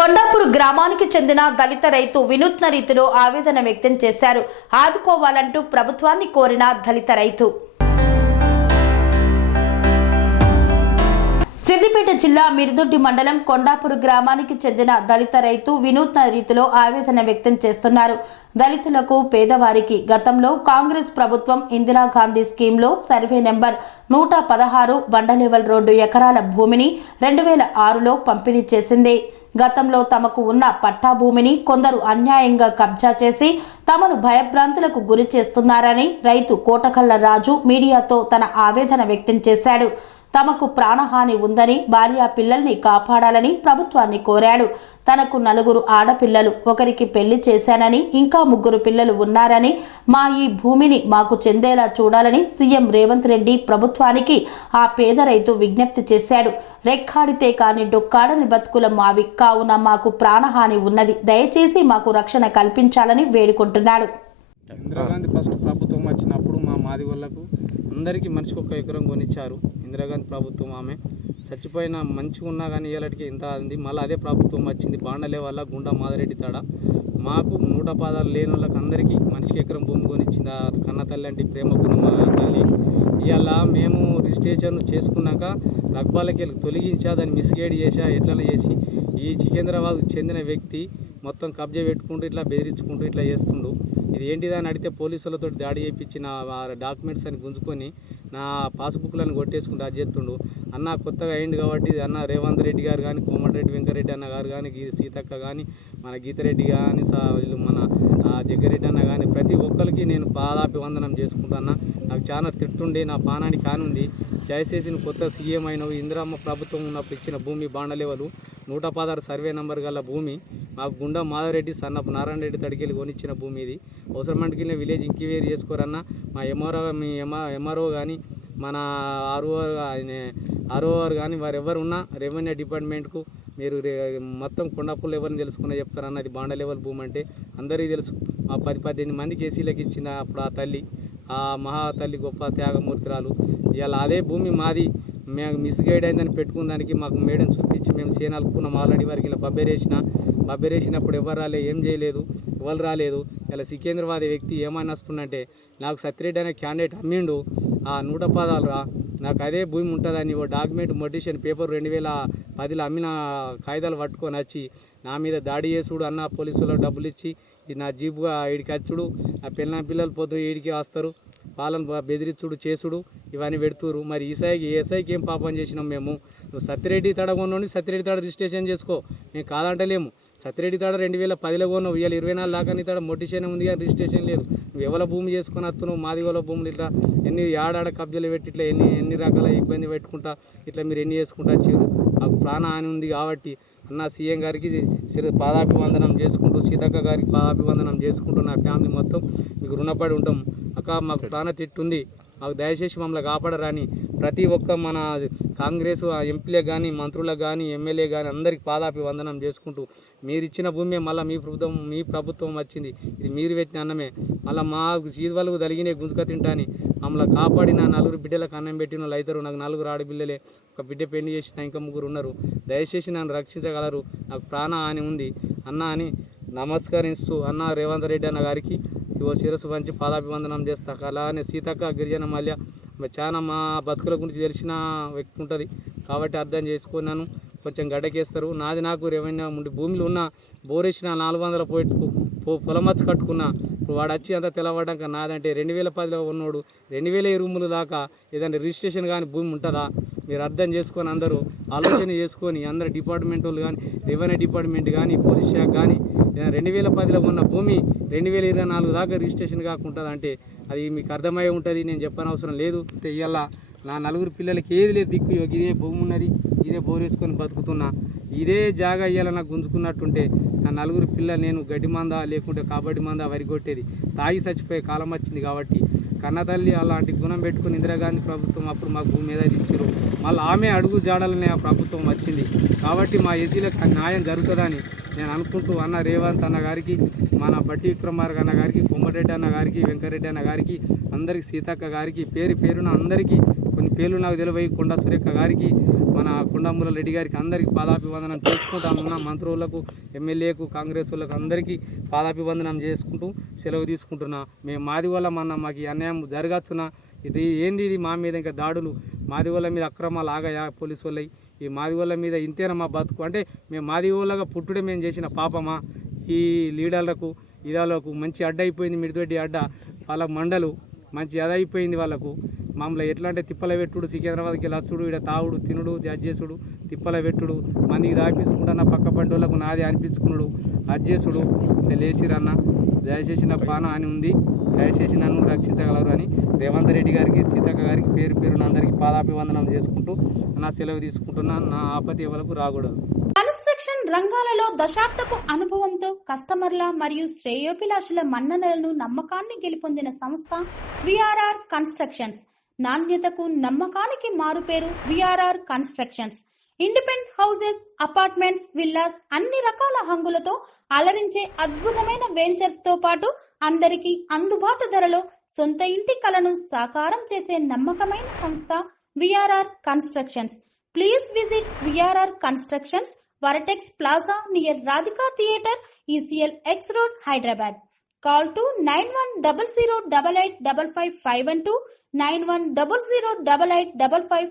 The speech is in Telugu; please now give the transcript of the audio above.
కొండాపూర్ గ్రామానికి చెందిన దళిత రైతు వినూత్న రీతిలో ఆవేదన వ్యక్తం చేశారు. ఆదుకోవాలంటూ ప్రభుత్వాన్ని కోరిన దళిత రైతు. సిద్దిపేట జిల్లా మిరుదొడ్డి మండలం కొండాపూర్ గ్రామానికి చెందిన దళిత రైతు వినూత్న రీతిలో ఆవేదన వ్యక్తం చేస్తున్నారు. దళితులకు పేదవారికి గతంలో కాంగ్రెస్ ప్రభుత్వం ఇందిరాగాంధీ స్కీమ్లో సర్వే నెంబర్ 116 బండలెవెల్ రోడ్డు ఎకరాల భూమిని 2006లో పంపిణీ చేసింది. గతంలో తమకు ఉన్న పట్టా భూమిని కొందరు అన్యాయంగా కబ్జా చేసి తమను భయభ్రాంతులకు గురి చేస్తున్నారని రైతు కోటకల్ల రాజు మీడియాతో తన ఆవేదన వ్యక్తం చేశాడు. తమకు ప్రాణహాని ఉందని, భార్య పిల్లల్ని కాపాడాలని ప్రభుత్వాన్ని కోరాడు. తనకు 4 ఆడపిల్లలు, ఒకరికి పెళ్లి చేశానని, ఇంకా 3 పిల్లలు ఉన్నారని, మా ఈ భూమిని మాకు చెందేలా చూడాలని సీఎం రేవంత్ రెడ్డి ప్రభుత్వానికి ఆ పేద రైతు విజ్ఞప్తి చేశాడు. రెక్కాడితే కాని డొక్కాడని బతుకుల మావి కావున మాకు ప్రాణహాని ఉన్నది, దయచేసి మాకు రక్షణ కల్పించాలని వేడుకుంటున్నాడు. ఇందిరాగాంధీ ఫస్ట్ ప్రభుత్వం వచ్చినప్పుడు మా మాది వాళ్ళకు అందరికీ మనిషికి 1 ఎకరం కొనిచ్చారు. ఇందిరాగాంధీ ప్రభుత్వం ఆమె చచ్చిపోయిన మంచిగా ఉన్నా కానీ ఇలాంటికి ఇంత అంది. మళ్ళీ అదే ప్రభుత్వం వచ్చింది బాండలే వల్ల గుండా మాదిరెడ్డి తాడ మాకు 100 లేని వాళ్ళకి అందరికీ మనిషికి ఎకరం భూమి కొనిచ్చింది. ఆ కన్న తల్లి అంటే ప్రేమ గుణ తల్లి. ఇవాళ మేము రిజిస్ట్రేషన్ చేసుకున్నాక రగ్బాలకి తొలగించా, దాన్ని మిస్గైడ్ చేసా, ఎట్లా చేసి ఈ సికింద్రాబాద్ చెందిన వ్యక్తి మొత్తం కబ్జా పెట్టుకుంటూ ఇట్లా బెదిరించుకుంటూ ఇట్లా చేస్తుండు. ఇది ఏంటిదని అడిగితే పోలీసులతో దాడి చేయించి నా డాక్యుమెంట్స్ అని గుంజుకొని నా పాస్బుక్లను కొట్టేసుకుంటూ అది చేస్తుండు. అన్న కొత్తగా అయింది కాబట్టి అన్న రేవంత్ రెడ్డి గారు కానీ, కోమటిరెడ్డి వెంకరెడ్డి అన్న గారు కానీ, సీతక్క కానీ, మన గీతారెడ్డి కానీ, వీళ్ళు మన జగ్గారెడ్డి అన్న కానీ ప్రతి ఒక్కరికి నేను పాదాభివందనం చేసుకుంటున్నా. నాకు చాలా తిట్టుండే, నా పానానికి కానుంది. దయచేసి కొత్త సీఎం అయినవు, ఇందిరమ్మ ప్రభుత్వం ఉన్నప్పుడు ఇచ్చిన భూమి బాండలేవలు 116 సర్వే నెంబర్ గల భూమి మాకు గుండా మాధవరెడ్డి సన్నపు నారాయణ రెడ్డి తడికెళ్ళి కొనిచ్చిన భూమి ఇది. అవసరమంటికి విలేజ్ ఇంక్వైరీ చేసుకోరన్నా మా ఎంఆర్ఓ కానీ, మన ఆర్ఓ కానీ వారు ఎవరు ఉన్నా రెవెన్యూ డిపార్ట్మెంట్కు మీరు మొత్తం కొండాపూర్లో ఎవరిని తెలుసుకున్నా చెప్తారన్న. అది బాండ లెవెల్ భూమి అంటే అందరికీ తెలుసు. మా 10-18 మందికి ఏసీలకు ఇచ్చింది అప్పుడు ఆ తల్లి, ఆ మహా తల్లి గొప్ప త్యాగమూర్తిరాలు. ఇవాళ అదే భూమి మాది మేము మిస్గైడ్ అయిందని పెట్టుకున్నానికి మాకు మేడం చూపించి మేము సేనాలుకున్నాం. ఆల్రెడీ వారికి ఇలా బబ్బెరేసినప్పుడు ఎవరు రాలేదు, ఏం చేయలేదు, ఎవరు రాలేదు. ఇలా సికింద్రాబాద్ వ్యక్తి ఏమైనా వస్తుందంటే నాకు సత్యరెడ్డి అనే క్యాండిడేట్ అమ్మిండు, ఆ 116 రా నాకు అదే భూమి ఉంటుందని ఓ డాక్యుమెంట్ మొటిషన్ పేపర్ 2010లో అమ్మిన కాగితాలు పట్టుకొని వచ్చి నా మీద దాడి చేసుడు. అన్న పోలీసులకు డబ్బులు ఇచ్చి నా జీపుగా ఈడికి వచ్చుడు, ఆ పిల్లలు పొద్దు ఈడికి వస్తారు, వాళ్ళని బెదిరించుడు చేసుడు ఇవన్నీ పెడుతురు. మరి ఏసైకి ఏం పాపం చేసినాం మేము? నువ్వు సత్యరెడ్డి తడ కొన్నావు, సత్యరెడ్డి తడ రిజిస్ట్రేషన్ చేసుకో, మేము కాదంటలేము. సత్యరెడ్డి తాడ 2010లో కొన్నావు, ఇవాళ 24 దాకా నీ తాడ మొటిషన్ ఉంది కానీ రిజిస్ట్రేషన్ లేదు. నువ్వు ఎవరి భూమి చేసుకొని వస్తున్నావు? మాది వాళ్ళ భూములు ఇట్లా ఎన్ని ఆడాడ కబ్జాలు పెట్టి ఇట్లా ఎన్ని రకాల ఇబ్బంది పెట్టుకుంటా ఇట్లా మీరు ఎన్ని చేసుకుంటా వచ్చారు. మాకు ప్రాణహాని ఉంది కాబట్టి అన్న సీఎం గారికి పాదాభివందనం చేసుకుంటూ, సీతక్క గారికి పాదాభివందనం చేసుకుంటూ నా ఫ్యామిలీ మొత్తం మీకు రుణపడి ఉంటాం. అక్క మాకు ప్రాణ తిట్టుంది, మాకు దయచేసి మమ్మల్ని కాపాడరాని ప్రతి ఒక్క మన కాంగ్రెస్ ఎంపీలకు కానీ, మంత్రులకు కానీ, ఎమ్మెల్యే కానీ అందరికీ పాదాభివందనం చేసుకుంటూ మీరు ఇచ్చిన భూమి మళ్ళీ మీ ప్రభుత్వం వచ్చింది, ఇది మీరు పెట్టిన అన్నమే మళ్ళీ మా జీవాలకు తలిగినే గుంజుక తింటాని మమ్మల్ని కాపాడిన 4 బిడ్డలకు అన్నం పెట్టిన వాళ్ళు అవుతారు. నాకు 4 ఆడపిల్లలే, ఒక బిడ్డ పెళ్లి చేసిన ఇంకా 3 ఉన్నారు. దయచేసి నన్ను రక్షించగలరు, నాకు ప్రాణ హాని ఉంది అన్న అని నమస్కరిస్తూ అన్న రేవంత్ రెడ్డి అన్న గారికి ఇవో శిరస్సు వంచి పాదాభివందనం చేస్తా. అలానే సీతక్క గిరిజన మల్య చాలా మా బతుకుల గురించి తెలిసిన వ్యక్తి ఉంటుంది కాబట్టి అర్థం చేసుకున్నాను. కొంచెం గడ్డకేస్తారు. నాకు రెవెన్యూ ఉండి భూమిలో ఉన్న బోరేసిన 400 పొలమచ్చ కట్టుకున్నా. ఇప్పుడు వాడు వచ్చి అంతా తెలవడాక నాదంటే 2010లో ఉన్నోడు 2020 దాకా ఏదైనా రిజిస్ట్రేషన్ కానీ భూమి ఉంటుందా? మీరు అర్థం చేసుకొని అందరూ ఆలోచన చేసుకొని అందరు డిపార్ట్మెంట్ వాళ్ళు కానీ, రెవెన్యూ డిపార్ట్మెంట్ కానీ, పోలీస్ శాఖ కానీ 2010లో ఉన్న భూమి 2024 దాకా రిజిస్ట్రేషన్ కాకుండా అంటే అది మీకు అర్థమయ్యే ఉంటుంది. నేను చెప్పనవసరం లేదు. ఇవాళ నా 4 పిల్లలకి ఏది లేదు దిక్కు, ఇదే భూమి ఉన్నది, ఇదే బోర్ వేసుకొని బతుకుతున్నా. ఇదే జాగా ఇవాళ నాకు గుంజుకున్నట్టుంటే నా 4 పిల్లలు నేను గడ్డి మంద లేకుంటే కబడ్డీ మంద వరి కొట్టేది తాగి చచ్చిపోయే కాలం వచ్చింది. కాబట్టి కన్నతల్లి అలాంటి గుణం పెట్టుకుని ఇందిరాగాంధీ ప్రభుత్వం అప్పుడు మాకు భూమి ఏదైతే ఇచ్చారు మళ్ళీ ఆమె అడుగు జాడాలనే ఆ ప్రభుత్వం వచ్చింది. కాబట్టి మా ఎస్సీలకు న్యాయం జరుగుతుందని నేను అనుకుంటూ అన్న రేవంత్ అన్న గారికి, మన బట్టి విక్రమార్క అన్న గారికి, కోమటిరెడ్డి అన్న గారికి, వెంకరెడ్డి అన్న గారికి, అందరికీ సీతక్క గారికి పేరున అందరికీ కొన్ని పేర్లు నాకు తెలివై కొండా సురేఖ గారికి, మన కొండమూల రెడ్డి గారికి అందరికీ పాదాభివందనం చేసుకుంటానున్న మంత్రులకు, ఎమ్మెల్యేకు, కాంగ్రెస్ వాళ్ళకు అందరికీ పాదాభివందనం చేసుకుంటూ సెలవు తీసుకుంటున్నా. మేము మాది వల్ల మాకు అన్యాయం జరగచ్చునా, ఇది ఏంది, ఇది మా మీద ఇంకా దాడులు, మాది వాళ్ళ మీద అక్రమాలు ఆగాయా పోలీసు వాళ్ళవి, ఈ మాది వాళ్ళ మీద ఇంతేనా మా బతుకు అంటే మేము మాది వాళ్ళగా పుట్టుడే మేము చేసిన పాపమా? ఈ లీడర్లకు ఇదాలకు మంచి అడ్డ అయిపోయింది, మిడిదొడ్డి అడ్డ, వాళ్ళ మండలు మంచి అదైపోయింది వాళ్ళకు. మామూలు ఎట్లా అంటే తిప్పల పెట్టుడు, సికింద్రాబాద్కి లచ్చుడు, ఇక్కడ తావుడు, తినుడు, జడ్జేసుడు, తిప్పల పెట్టుడు, మందికి దాపించుకుంటున్న పక్క బండి వాళ్ళకు నాది అనిపించుకున్నాడు, అడ్జేసుడు, ఇట్లా లేచిరన్న. దయచేసి నా పాన అని ఉంది, దయచేసి నన్ను రక్షించగలరు అని రేవంత్ రెడ్డి గారికి, సీతక్క గారికి పేరు పేరున అందరికీ పాదాభివందనం చేసుకుంటూ నా సెలవు తీసుకుంటున్నా. నా ఆపత్తి ఎవరికి రాకూడదు. కన్స్ట్రక్షన్ రంగాలలో దశాబ్దపు అనుభవంతో కస్టమర్ల మరియు శ్రేయోభిలాషుల మన్ననలను, నమ్మకాన్ని గెలుపొందిన సంస్థ విఆర్ఆర్ కన్స్ట్రక్షన్స్. నాణ్యతకు, నమ్మకానికి మారుపేరు VRR constructions. Independent houses, apartments, villas అన్ని రకాల హంగులతో అలరించే అద్భుతమైన వెంచర్స్ తో పాటు అందరికీ అందుబాటు ధరలో సొంత ఇంటి కలను సాకారం చేసే నమ్మకమైన సంస్థ VRR constructions. Please visit VRR Constructions, Varatex Plaza near Radhika Theatre, ECL X Road, Hyderabad. Call to 9100885551 91008855.